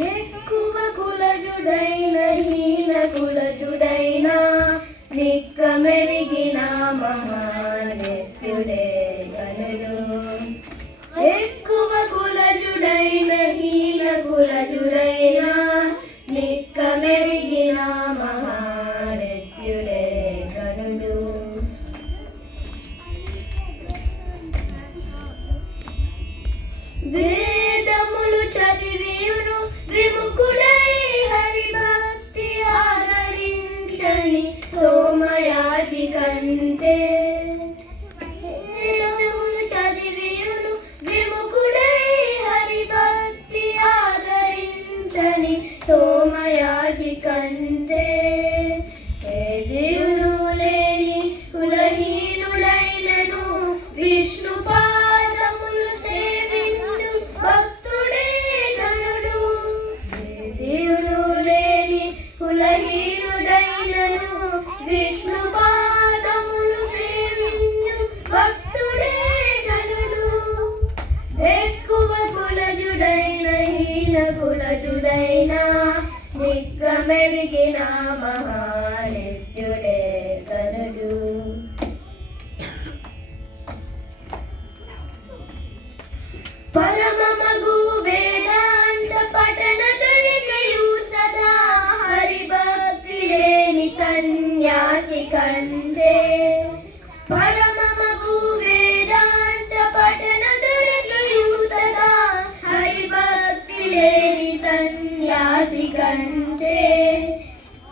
ఎక్కువ కులజుడైన హీన కులజుడైన నిక్కమెరిగిన మహానిత్యుడే గనుడు. ఎక్కువ కులజుడైన హీన కులజుడైన నిక్కమెరిగిన మహానిత్యుడే గనుడు. వేదములు చదివియును విముఖుడై హరిభక్తి ఆదరించని సోమయాజి కంటే. వేదములు చదివియును విముఖుడై హరిభక్తి ఆదరించని సోమయాజి కంటే. ఏదియును లేని కులహీనుడైనను విష్ణు పాదములు సేవించు భక్తుడే ధనుడు. ఏదియును లేని కులహీనుడైనను విష్ణు పాదములు సేవించు భక్తుడే ధనుడు. ఎక్కువ కులజుడైన హీన కులజుడైన నిక్కమెరిగిన మహానిత్యుడే గనుడు. పరమమగు వేదాంత పఠన దరికయు సదా హరిభక్తి లేని సన్యాసి కంటే. పరమమగు వేదాంత పఠన దరికయు సదా హరిభక్తి లేని సన్యాసి కంటే.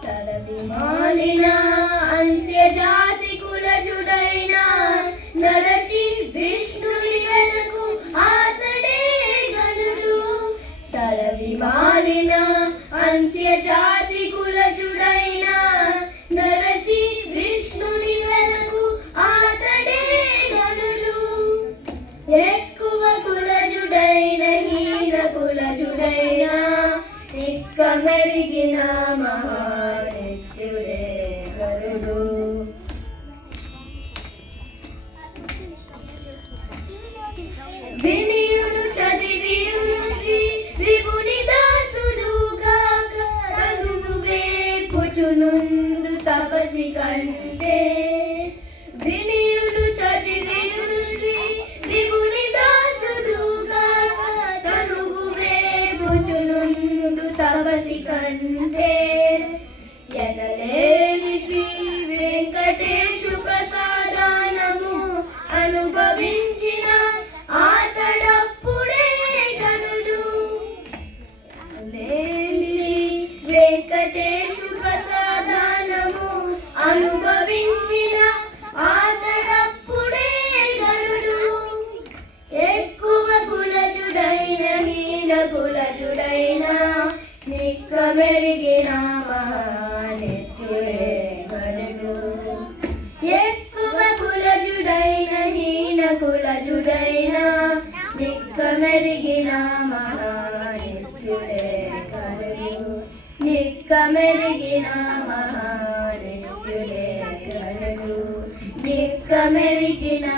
తలది మాలిన అంత్యజాతి కులజుడైన నరసి విష్ణుని వెదకు ఆతడే గనుడు. తలవి మాలిన అంత్యజాతి కులజుడైన నరసి విష్ణుని వెదకు ఆతడే గనుడు. ఎక్కువ కులజుడైన హీన కులజుడైన నిక్కమెరిగిన మహానిత్యుడే గనుడు. వినియును చదివియును శ్రీ విభుని దాసుడుగాక తనువు వేపుచునుండు తపసి కంటే. వినియును చదివియును శ్రీ విభుని దాసుడుగాక తనువు వేపుచునుండు తపసి కంటే. ఎనలేని శ్రీ వెంకటేశు ప్రసాదానము అనుభవించిన ఆతడప్పుడే గనుడు. లేని శ్రీ వెంకటేశు ప్రసాదానము అనుభవించిన ఆతడప్పుడే గనుడు. ఎక్కువ కులజుడైన హీన కులజుడైన నిక్కమెరిగిన మహానిత్యుడే గనుడు. ఎక్కువ కులజుడైన హీన కులజుడైన నిక్కమెరిగిన మహానిత్యుడే గనుడు. నిక్కమెరిగిన మహానిత్యుడే గనుడు. నిక్కమెరిగిన